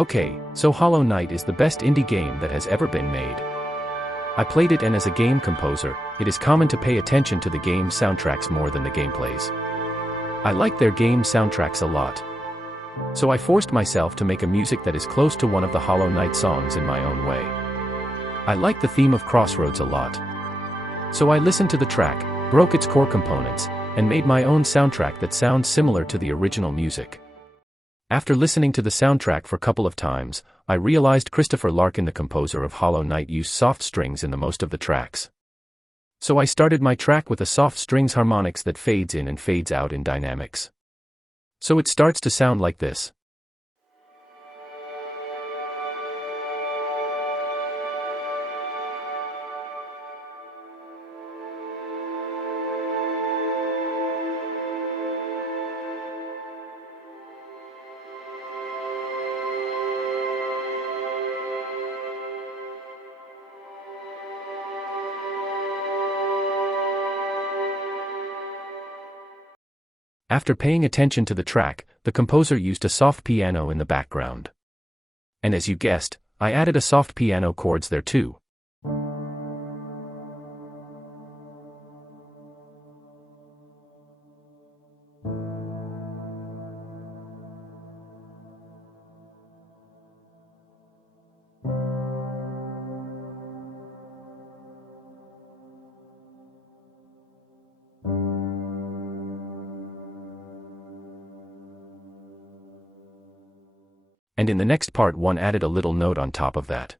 Okay, so Hollow Knight is the best indie game that has ever been made. I played it, and as a game composer, it is common to pay attention to the game's soundtracks more than the gameplays. I like their game soundtracks a lot. So I forced myself to make a music that is close to one of the Hollow Knight songs in my own way. I like the theme of Crossroads a lot. So I listened to the track, broke its core components, and made my own soundtrack that sounds similar to the original music. After listening to the soundtrack for a couple of times, I realized Christopher Larkin, the composer of Hollow Knight, used soft strings in the most of the tracks. So I started my track with a soft strings harmonics that fades in and fades out in dynamics. So it starts to sound like this. After paying attention to the track, the composer used a soft piano in the background. And as you guessed, I added a soft piano chords there too. And in the next part, one added a little note on top of that.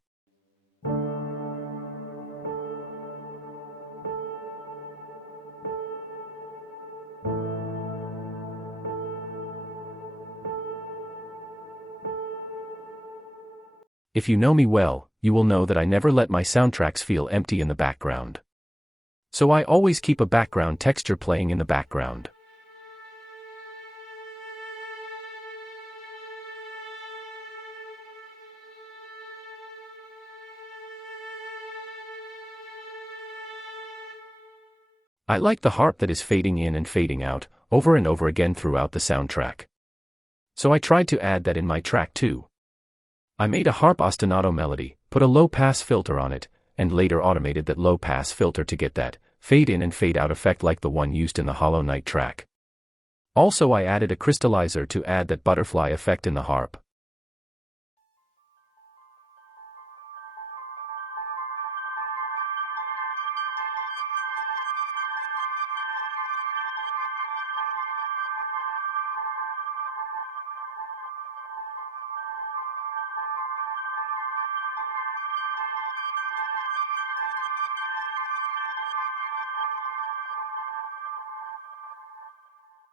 If you know me well, you will know that I never let my soundtracks feel empty in the background. So I always keep a background texture playing in the background. I like the harp that is fading in and fading out, over and over again throughout the soundtrack. So I tried to add that in my track too. I made a harp ostinato melody, put a low-pass filter on it, and later automated that low-pass filter to get that fade-in and fade-out effect like the one used in the Hollow Knight track. Also, I added a crystallizer to add that butterfly effect in the harp.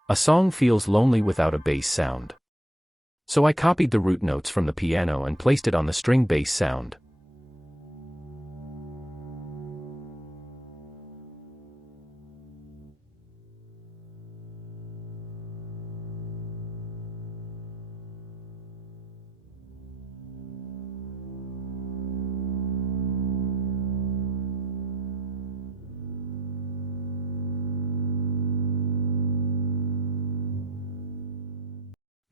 A song feels lonely without a bass sound. So I copied the root notes from the piano and placed it on the string bass sound.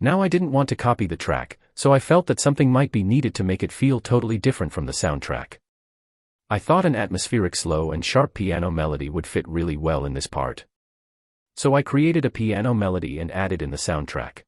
Now I didn't want to copy the track, so I felt that something might be needed to make it feel totally different from the soundtrack. I thought an atmospheric slow and sharp piano melody would fit really well in this part. So I created a piano melody and added in the soundtrack.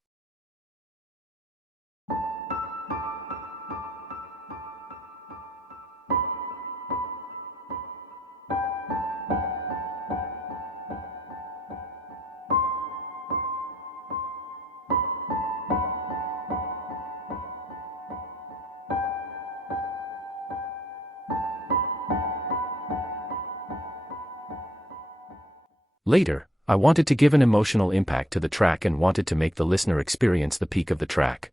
Later, I wanted to give an emotional impact to the track and wanted to make the listener experience the peak of the track.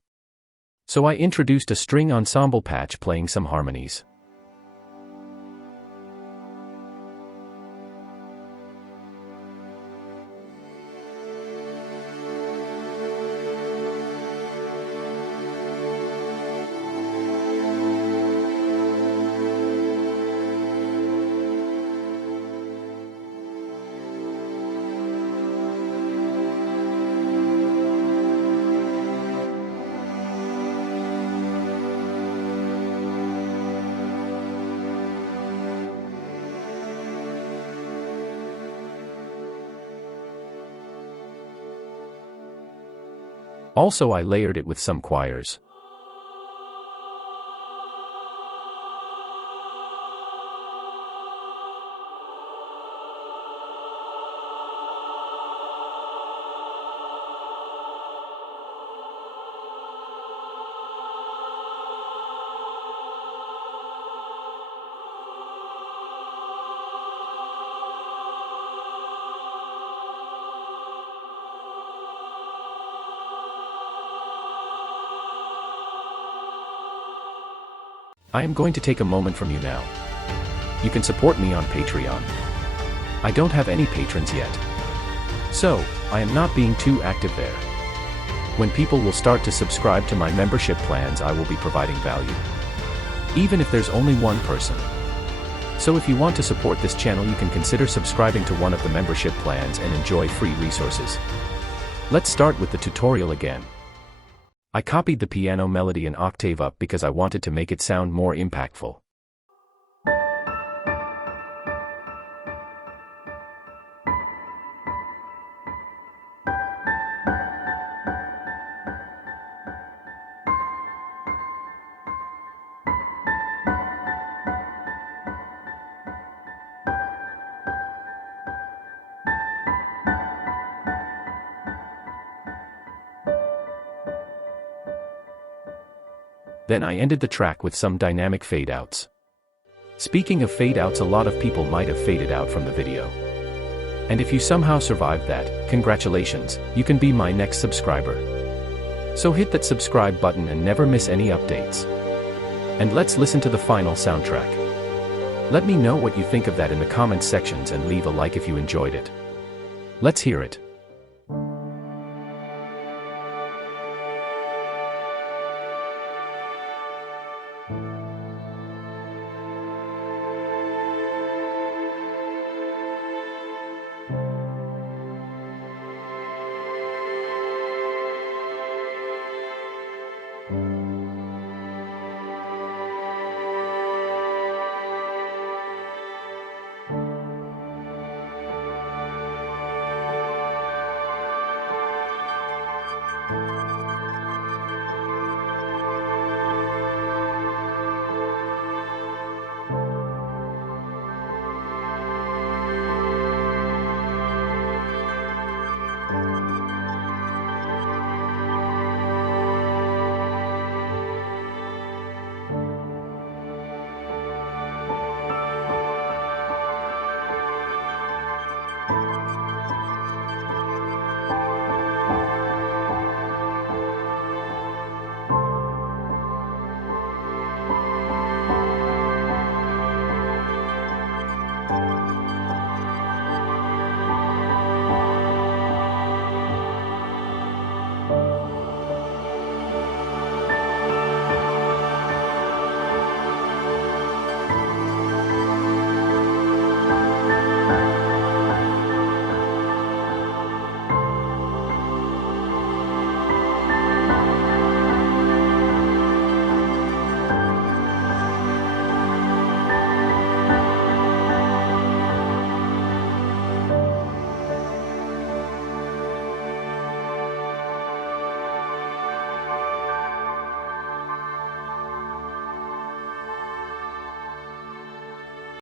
So I introduced a string ensemble patch playing some harmonies. Also, I layered it with some choirs. I am going to take a moment from you now. You can support me on Patreon. I don't have any patrons yet, so I am not being too active there. When people will start to subscribe to my membership plans, I will be providing value, even if there's only one person. So if you want to support this channel, you can consider subscribing to one of the membership plans and enjoy free resources. Let's start with the tutorial again. I copied the piano melody an octave up because I wanted to make it sound more impactful. Then I ended the track with some dynamic fade-outs. Speaking of fade-outs, a lot of people might have faded out from the video. And if you somehow survived that, congratulations, you can be my next subscriber. So hit that subscribe button and never miss any updates. And let's listen to the final soundtrack. Let me know what you think of that in the comments sections and leave a like if you enjoyed it. Let's hear it.